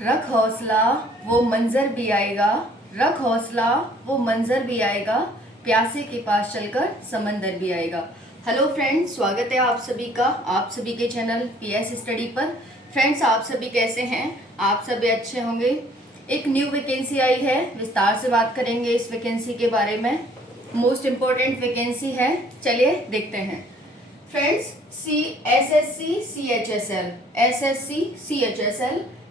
रख हौसला वो मंजर भी आएगा, रख हौसला वो मंजर भी आएगा, प्यासे के पास चलकर समंदर भी आएगा। हेलो फ्रेंड्स, स्वागत है आप सभी का आप सभी के चैनल पीएस स्टडी पर। फ्रेंड्स, आप सभी कैसे हैं? आप सभी अच्छे होंगे। एक न्यू वैकेंसी आई है, विस्तार से बात करेंगे इस वैकेंसी के बारे में। मोस्ट इम्पोर्टेंट वैकेंसी है, चलिए देखते हैं। फ्रेंड्स, एसएससी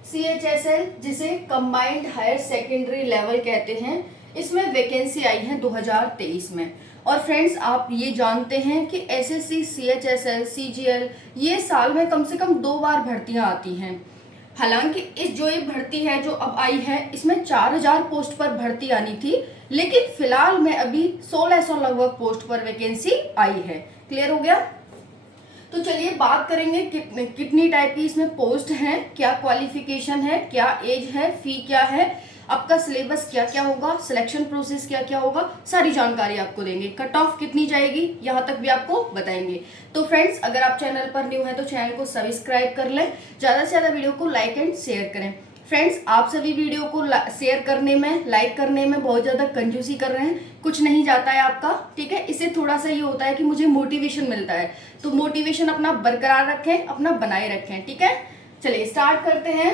सीएचएसएल जिसे कंबाइंड हायर सेकेंडरी लेवल कहते हैं, इसमें वैकेंसी आई है 2023 में। और फ्रेंड्स, आप ये जानते हैं कि एसएससी सीएचएसएल सीजीएल ये साल में कम से कम 2 बार भर्तियां आती हैं। हालांकि इस जो ये भर्ती है जो अब आई है, इसमें 4000 पोस्ट पर भर्ती आनी थी, लेकिन फिलहाल में अभी 1600 लगभग पोस्ट पर वैकेंसी आई है। क्लियर हो गया? तो चलिए बात करेंगे कितनी टाइप की इसमें पोस्ट हैं, क्या क्वालिफिकेशन है, क्या एज है, फी क्या है, आपका सिलेबस क्या क्या होगा, सिलेक्शन प्रोसेस क्या क्या होगा, सारी जानकारी आपको देंगे। कट ऑफ कितनी जाएगी यहाँ तक भी आपको बताएंगे। तो फ्रेंड्स, अगर आप चैनल पर न्यू है तो चैनल को सब्सक्राइब कर लें, ज़्यादा से ज़्यादा वीडियो को लाइक एंड शेयर करें। फ्रेंड्स, आप सभी वीडियो को शेयर करने में, लाइक करने में बहुत ज़्यादा कंजूसी कर रहे हैं, कुछ नहीं जाता है आपका, ठीक है। इससे थोड़ा सा ये होता है कि मुझे मोटिवेशन मिलता है, तो मोटिवेशन अपना बरकरार रखें, अपना बनाए रखें, ठीक है। चलिए स्टार्ट करते हैं।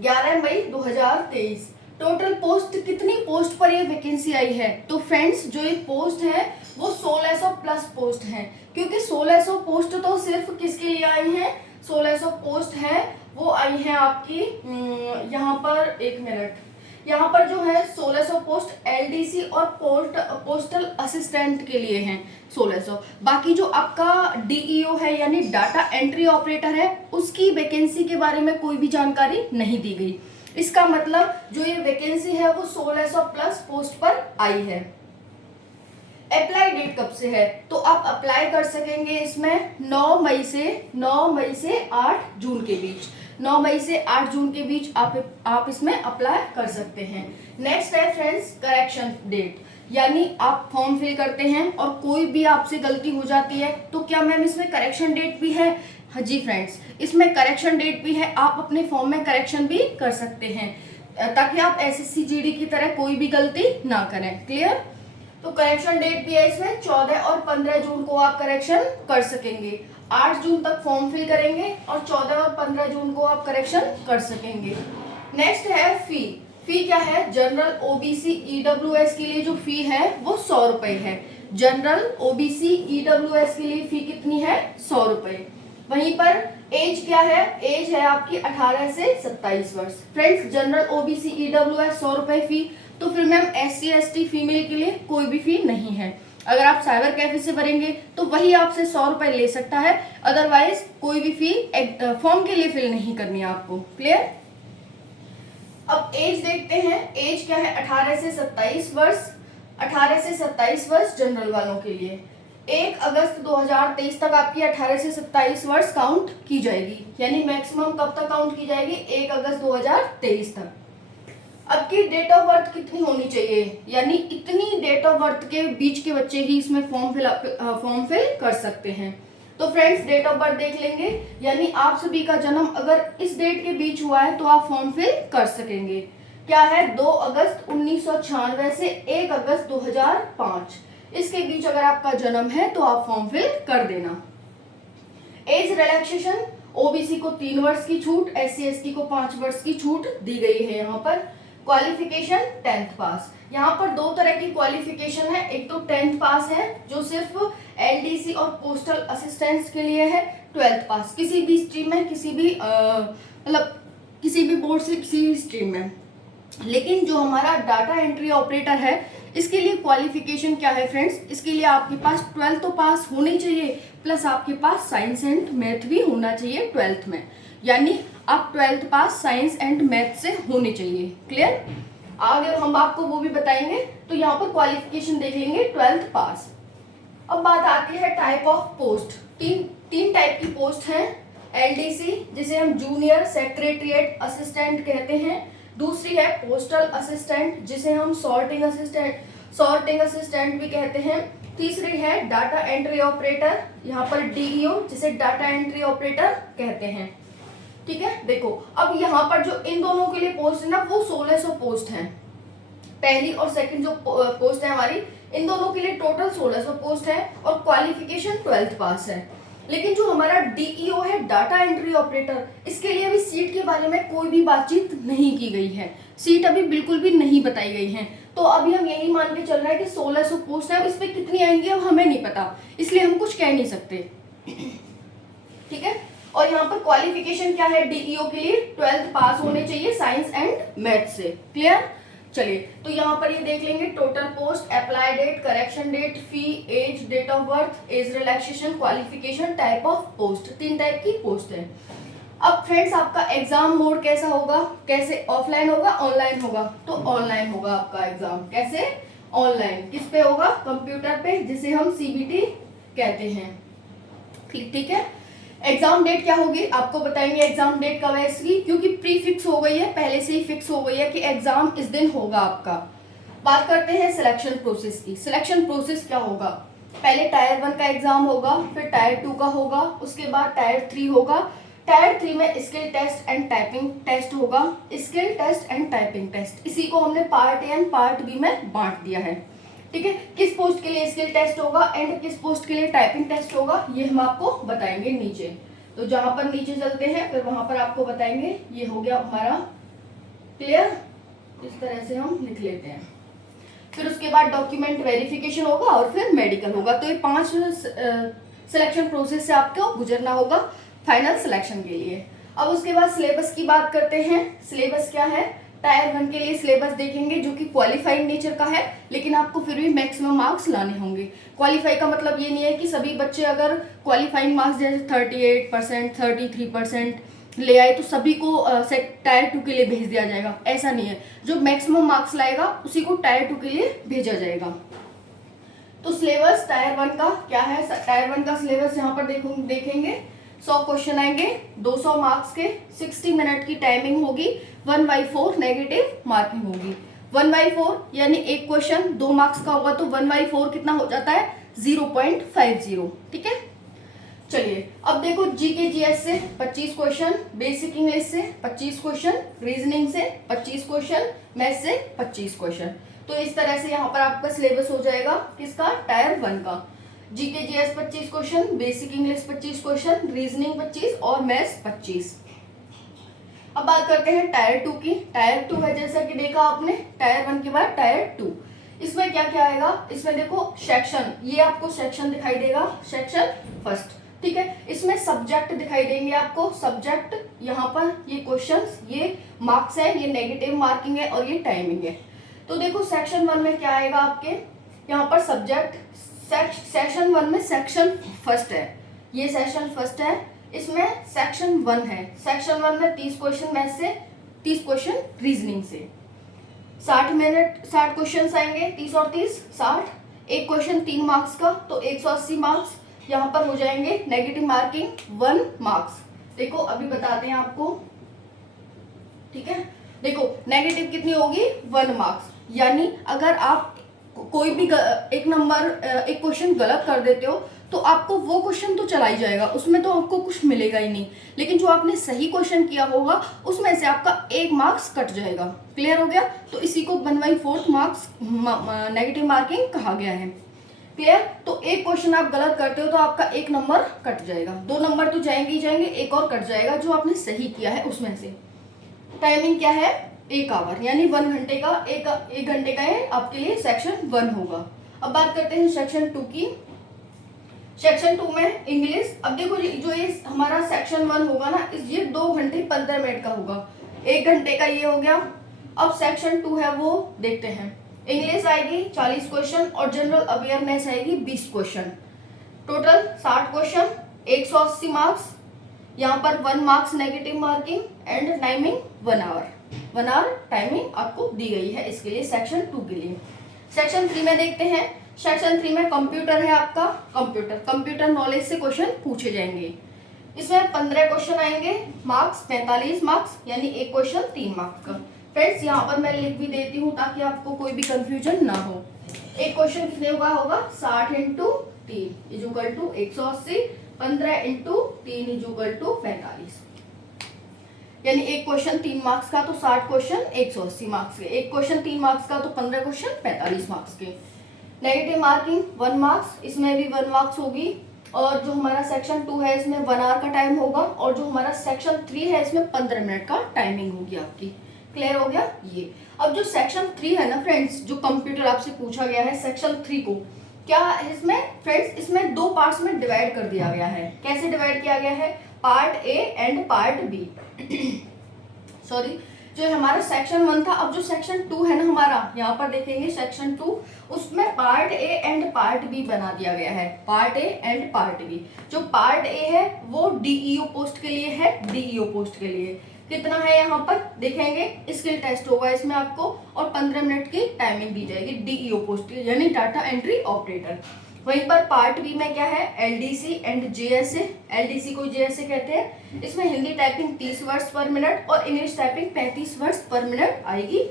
11 मई 2023 टोटल पोस्ट, कितनी पोस्ट पर ये वैकेंसी आई है? तो फ्रेंड्स, जो ये पोस्ट है वो 1600 प्लस पोस्ट है, क्योंकि 1600 पोस्ट तो सिर्फ किसके लिए आई है? 1600 पोस्ट है वो आई है आपकी यहाँ पर, एक मिनट, यहाँ पर जो है 1600 पोस्ट एलडीसी और पोस्टल असिस्टेंट के लिए हैं 1600। बाकी जो आपका डीईओ है यानी डाटा एंट्री ऑपरेटर है, उसकी वैकेंसी के बारे में कोई भी जानकारी नहीं दी गई। इसका मतलब जो ये वैकेंसी है वो 1600 प्लस पोस्ट पर आई है। अप्लाई डेट कब से है? तो आप अप्लाई कर सकेंगे इसमें 9 मई से 8 जून के बीच। 9 मई से 8 जून के बीच आप इसमें अप्लाई कर सकते हैं। नेक्स्ट है फ्रेंड्स करेक्शन डेट, यानी आप फॉर्म फिल करते हैं और कोई भी आपसे गलती हो जाती है तो क्या मैम इसमें करेक्शन डेट भी है? हाँ जी फ्रेंड्स, इसमें करेक्शन डेट भी है, आप अपने फॉर्म में करेक्शन भी कर सकते हैं ताकि आप एसएससी जीडी की तरह कोई भी गलती ना करें। क्लियर? तो करेक्शन डेट भी है इसमें 14 और 15 जून को आप करेक्शन कर सकेंगे। 8 जून तक फॉर्म फिल करेंगे और 14 और 15 जून को आप करेक्शन कर सकेंगे। नेक्स्ट है फी क्या है? जनरल ओबीसी ईडब्ल्यूएस के लिए जो फी है वो 100 रुपए है। जनरल ओबीसी ईडब्ल्यूएस के लिए फी कितनी है? 100 रुपए। वहीं पर एज क्या है? एज है आपकी 18 से 27 वर्ष। फ्रेंड्स, जनरल ओबीसी ईडब्ल्यूएस 100 रुपए फी, तो फिर मैम एससी एसटी फीमेल के लिए कोई भी फी नहीं है। अगर आप साइबर कैफे से भरेंगे तो वही आपसे 100 रुपए ले सकता है, अदरवाइज कोई भी फी फॉर्म के लिए फिल नहीं करनी है आपको। क्लियर? अब एज देखते हैं, एज क्या है? 18 से 27 वर्ष। 18 से 27 वर्ष जनरल वालों के लिए 1 अगस्त 2023 तक आपकी 18 से 27 वर्ष काउंट की जाएगी, यानी मैक्सिमम कब तक काउंट की जाएगी? 1 अगस्त 2023 तक। अब की डेट ऑफ बर्थ कितनी होनी चाहिए? यानी इतनी डेट ऑफ बर्थ के बीच के बच्चे ही इसमें फॉर्म फिल कर सकते हैं। तो फ्रेंड्स, डेट ऑफ बर्थ देख लेंगे, यानी आप सभी का जन्म अगर इस डेट के बीच हुआ है तो आप फॉर्म फिल कर सकेंगे। क्या है? 2 अगस्त 1996 से 1 अगस्त 2005, इसके बीच अगर आपका जन्म है तो आप फॉर्म फिल कर देना। एज रिलैक्सेशन, ओबीसी को 3 वर्ष की छूट, एससी एसटी को 5 वर्ष की छूट दी गई है। यहाँ पर क्वालिफिकेशन 10th पास। यहाँ पर 2 तरह की क्वालिफिकेशन है, एक तो 10th पास है जो सिर्फ एलडीसी और पोस्टल असिस्टेंट्स के लिए है। 12th पास किसी भी स्ट्रीम में, किसी भी मतलब किसी भी बोर्ड से किसी भी स्ट्रीम में। लेकिन जो हमारा डाटा एंट्री ऑपरेटर है, इसके लिए क्वालिफिकेशन क्या है फ्रेंड्स? इसके लिए आपके पास 12th तो पास होनी चाहिए, प्लस आपके पास साइंस एंड मैथ भी होना चाहिए 12th में, यानी आप 12th pass science and math से होने चाहिए। क्लियर? आगे हम आपको वो भी बताएंगे। तो यहाँ पर क्वालिफिकेशन देख लेंगे 12th पास। अब बात आती है टाइप ऑफ पोस्ट। तीन टाइप की पोस्ट हैं। एलडीसी जिसे हम जूनियर सेक्रेटरिएट असिस्टेंट कहते हैं, दूसरी है पोस्टल असिस्टेंट जिसे हम सॉर्टिंग असिस्टेंट भी कहते हैं, तीसरी है डाटा एंट्री ऑपरेटर, यहाँ पर डीईओ जिसे डाटा एंट्री ऑपरेटर कहते हैं। ठीक है, देखो अब यहाँ पर जो इन दोनों के लिए पोस्ट है ना वो 1600 पोस्ट है। पहली और सेकंड जो पोस्ट है हमारी, इन दोनों के लिए टोटल 1600 पोस्ट है और क्वालिफिकेशन 12th पास है। लेकिन जो हमारा डीईओ है, डाटा एंट्री ऑपरेटर, इसके लिए अभी सीट के बारे में कोई भी बातचीत नहीं की गई है, सीट अभी बिल्कुल भी नहीं बताई गई है। तो अभी हम यही मान के चल रहे हैं कि 1600 पोस्ट है, इस पे कितनी आएंगी अब हमें नहीं पता, इसलिए हम कुछ कह नहीं सकते। ठीक है, और यहाँ पर क्वालिफिकेशन क्या है डीईओ के लिए, 12th पास होने चाहिए साइंस एंड मैथ से। क्लियर, चलिए तो यहाँ पर ये देख लेंगे total post, apply date, correction date, fee, age, date of birth, age relaxation, qualification, type of post, 3 type की पोस्ट है। अब फ्रेंड्स आपका एग्जाम मोड कैसा होगा, कैसे, ऑफलाइन होगा ऑनलाइन होगा, तो ऑनलाइन होगा आपका एग्जाम। कैसे, ऑनलाइन, किस पे होगा, कंप्यूटर पे, जिसे हम सीबीटी कहते हैं। ठीक है, एग्जाम डेट क्या होगी आपको बताएंगे, एग्जाम डेट कब है इसकी, क्योंकि प्री फिक्स हो गई है, पहले से ही फिक्स हो गई है कि एग्जाम इस दिन होगा आपका। बात करते हैं सिलेक्शन प्रोसेस की। सिलेक्शन प्रोसेस क्या होगा, पहले टायर 1 का एग्जाम होगा, फिर टायर 2 का होगा, उसके बाद टायर 3 होगा। टायर 3 में skill test and typing test होगा, skill test and typing test, इसी को हमने part A and part B में बांट दिया है। ठीक है, किस पोस्ट के लिए स्किल टेस्ट होगा एंड किस पोस्ट के लिए टाइपिंग टेस्ट होगा, ये हम आपको बताएंगे नीचे। तो जहां पर नीचे चलते हैं फिर वहां पर आपको बताएंगे। ये हो गया हमारा क्लियर, इस तरह से हम लिख लेते हैं। फिर उसके बाद डॉक्यूमेंट वेरिफिकेशन होगा और फिर मेडिकल होगा। तो ये 5 सिलेक्शन प्रोसेस से आपको गुजरना होगा फाइनल सिलेक्शन के लिए। अब उसके बाद सिलेबस की बात करते हैं। सिलेबस क्या है, टायर 1 के लिए सिलेबस देखेंगे जो कि क्वालिफाइड नेचर का है, लेकिन आपको फिर भी मैक्सिमम मार्क्स लाने होंगे। क्वालिफाई का मतलब ये नहीं है कि सभी बच्चे अगर क्वालिफाइंग मार्क्स जैसे 38%, 33% ले आए तो सभी को टायर 2 के लिए भेज दिया जाएगा, ऐसा नहीं है। जो मैक्सिमम मार्क्स लाएगा उसी को टायर 2 के लिए भेजा जाएगा। तो सिलेबस टायर 1 का क्या है, टायर 1 का सिलेबस यहाँ पर देखेंगे 100 क्वेश्चन आएंगे 200 मार्क्स के, 60 मिनट की टाइमिंग होगी, 1/4 नेगेटिव मार्किंग होगी। 1/4 यानी एक क्वेश्चन 2 मार्क्स का होगा तो 1/4 कितना हो जाता है, 0.50। ठीक है, चलिए अब देखो जीके जीएस से 25 क्वेश्चन, बेसिक इंग्लिश से 25 क्वेश्चन, रीजनिंग से 25 क्वेश्चन, मैथ से 25 क्वेश्चन। तो इस तरह से यहाँ पर आपका सिलेबस हो जाएगा किसका, टायर 1 का। GK GS 25 question, basic English 25 question, reasoning 25 और मैथ्स 25। अब बात करते हैं टायर 2 की। टायर 2 है जैसा कि देखा आपने, टायर 1 के बाद टायर 2। इसमें क्या क्या आएगा, इसमें देखो सेक्शन, ये आपको सेक्शन दिखाई देगा, सेक्शन फर्स्ट। ठीक है, इसमें सब्जेक्ट दिखाई देंगे आपको, सब्जेक्ट, यहाँ पर ये क्वेश्चंस, ये मार्क्स है, ये नेगेटिव मार्किंग है और ये टाइमिंग है। तो देखो सेक्शन 1 में क्या आएगा आपके, यहाँ पर सब्जेक्ट, सेक्शन 1 में सेक्शन फर्स्ट है, ये सेक्शन फर्स्ट है, इसमें सेक्शन 1 है। सेक्शन 1 में 30 क्वेश्चन मैथ से, 30 क्वेश्चन रीजनिंग से, 60 क्वेश्चन आएंगे, 30 और 30 60, एक क्वेश्चन 3 मार्क्स का, तो 180 मार्क्स यहाँ पर हो जाएंगे। Negative marking 1 marks. देखो अभी बताते हैं आपको, ठीक है, देखो नेगेटिव कितनी होगी, 1 मार्क्स। यानी अगर आप कोई भी एक क्वेश्चन गलत कर देते हो तो आपको वो क्वेश्चन तो चला ही जाएगा, उसमें तो आपको कुछ मिलेगा ही नहीं, लेकिन जो आपने सही क्वेश्चन किया होगा उसमें से आपका 1 मार्क्स कट जाएगा। क्लियर हो गया, तो इसी को 1/4 मार्क्स नेगेटिव मार्किंग कहा गया है। क्लियर, तो एक क्वेश्चन आप गलत करते हो तो आपका 1 नंबर कट जाएगा, 2 नंबर तो जाएंगे ही जाएंगे, एक और कट जाएगा जो आपने सही किया है उसमें से। टाइमिंग क्या है, 1 आवर, यानी 1 घंटे का, 1 घंटे का है आपके लिए सेक्शन 1 होगा। अब बात करते हैं सेक्शन 2 की। सेक्शन 2 में इंग्लिश, अब देखो जो ये हमारा सेक्शन 1 होगा ना, ये 2 घंटे 15 मिनट का होगा, 1 घंटे का ये हो गया। अब सेक्शन 2 है वो देखते हैं। इंग्लिश आएगी 40 क्वेश्चन और जनरल अवेयरनेस आएगी 20 क्वेश्चन, टोटल 60 क्वेश्चन, 180 मार्क्स। यहाँ पर 1 marks negative marking and timing 1 hour, 1 hour timing आपको दी गई है इसके लिए, सेक्शन 2 के लिए। सेक्शन 3 में देखते हैं। सेक्शन 3 में कंप्यूटर है आपका, कंप्यूटर नॉलेज से क्वेश्चन पूछे जाएंगे। इसमें 15 क्वेश्चन आएंगे, मार्क्स 45 मार्क्स, यानी एक क्वेश्चन 3 मार्क्स का। फ्रेंड्स यहाँ पर मैं लिख भी देती हूँ ताकि आपको कोई भी कंफ्यूजन ना हो। एक क्वेश्चन कितने होगा 60 × 3 is equal to 180, 15 × 3 is equal to 45। यानी एक क्वेश्चन 3 मार्क्स का तो 60 क्वेश्चन 180 मार्क्स के, एक क्वेश्चन 3 मार्क्स का तो 15 क्वेश्चन 45 मार्क्स के। नेगेटिव मार्किंग 1 मार्क्स, इसमें भी 1 मार्क्स होगी। और जो हमारा सेक्शन 2 है इसमें 1 आवर का टाइम होगा, और जो हमारा सेक्शन 3 है इसमें 15 मिनट का टाइमिंग होगी आपकी। क्लियर हो गया ये। अब जो सेक्शन 3 है ना फ्रेंड्स, जो कंप्यूटर आपसे पूछा गया है सेक्शन 3 को, क्या इसमें फ्रेंड्स इसमें 2 पार्ट्स में डिवाइड कर दिया गया है। कैसे डिवाइड किया गया है, part A and part B. Sorry, जो हमारा सेक्शन 1 था, अब जो सेक्शन 2 है ना हमारा, यहाँ पर देखेंगे सेक्शन 2, उसमें part A and part B बना दिया गया है। Part A and part B. जो पार्ट ए है वो डीईओ पोस्ट के लिए है, डीईओ पोस्ट के लिए कितना है यहाँ पर देखेंगे, स्किल टेस्ट होगा इसमें आपको, और 15 मिनट की टाइमिंग दी जाएगी डीईओ पोस्ट यानी डाटा एंट्री ऑपरेटर। वहीं पर पार्ट बी में क्या है, एलडीसी एंड जेएसए। एलडीसी को जेएसए कहते हैं। इसमें Hindi typing 30 words per minute और English typing 35 words per minute आएगी,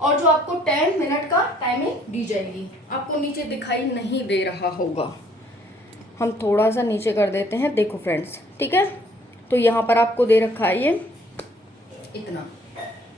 और जो आपको 10 मिनट का टाइमिंग दी जाएगी। आपको नीचे दिखाई नहीं दे रहा होगा, हम थोड़ा सा नीचे कर देते हैं, देखो फ्रेंड्स, ठीक है। तो यहाँ पर आपको दे रखा है ये इतना।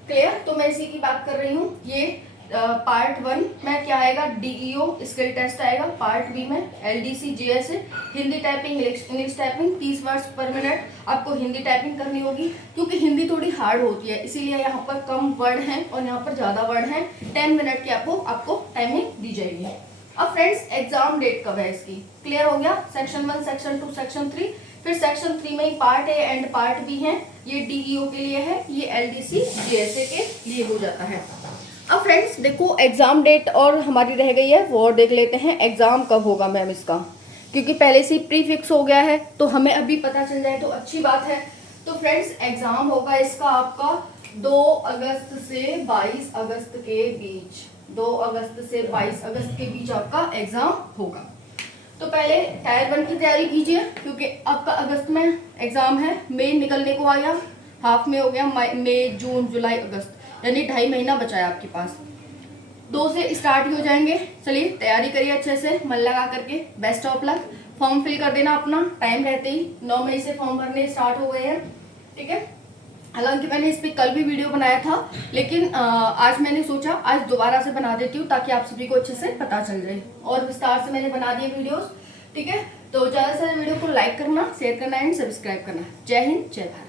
क्लियर। तो मैं इसी की बात कर रही हूँ। ये पार्ट 1 में क्या आएगा, डीईओ स्किल टेस्ट आएगा। पार्ट बी में LDC JSA, Hindi typing English typing 30 words per minute आपको हिंदी टाइपिंग करनी होगी, क्योंकि हिंदी थोड़ी हार्ड होती है, इसीलिए यहाँ पर कम वर्ड हैं और यहाँ पर ज़्यादा वर्ड हैं। 10 मिनट की आपको टाइमिंग दी जाएगी। अब फ्रेंड्स एग्जाम डेट कब है इसकी, क्लियर हो गया। सेक्शन 1, सेक्शन 2, सेक्शन 3, फिर सेक्शन 3 में ही part A and part B है। ये डीईओ के लिए है, ये एलडीसी जेएसए के लिए हो जाता है। अब फ्रेंड्स देखो एग्जाम डेट और हमारी रह गई है वो, और देख लेते हैं एग्जाम कब होगा मैम इसका, क्योंकि पहले से ही प्री फिक्स हो गया है तो हमें अभी पता चल जाए तो अच्छी बात है। तो फ्रेंड्स एग्जाम होगा इसका आपका 2 अगस्त से 22 अगस्त के बीच, 2 अगस्त से 22 अगस्त के बीच आपका एग्जाम होगा। तो पहले टायर 1 की तैयारी कीजिए, क्योंकि आपका अगस्त में एग्जाम है। मई निकलने को आया, हाफ में हो गया, मई जून जुलाई अगस्त, यानी 2.5 महीना बचा है आपके पास। 2 से स्टार्ट ही हो जाएंगे। चलिए तैयारी करिए अच्छे से, मन लगा करके। Best of luck. Form fill कर देना अपना टाइम रहते ही, 9 मई से फॉर्म भरने स्टार्ट हो गए हैं, ठीक है। हालांकि मैंने इस पर कल भी वीडियो बनाया था, लेकिन आज मैंने सोचा आज दोबारा से बना देती हूँ ताकि आप सभी को अच्छे से पता चल जाए, और विस्तार से मैंने बना दिए वीडियोस, ठीक है। तो ज़्यादा से ज़्यादा वीडियो को लाइक करना, शेयर करना एंड सब्सक्राइब करना। जय हिंद, जय भारत।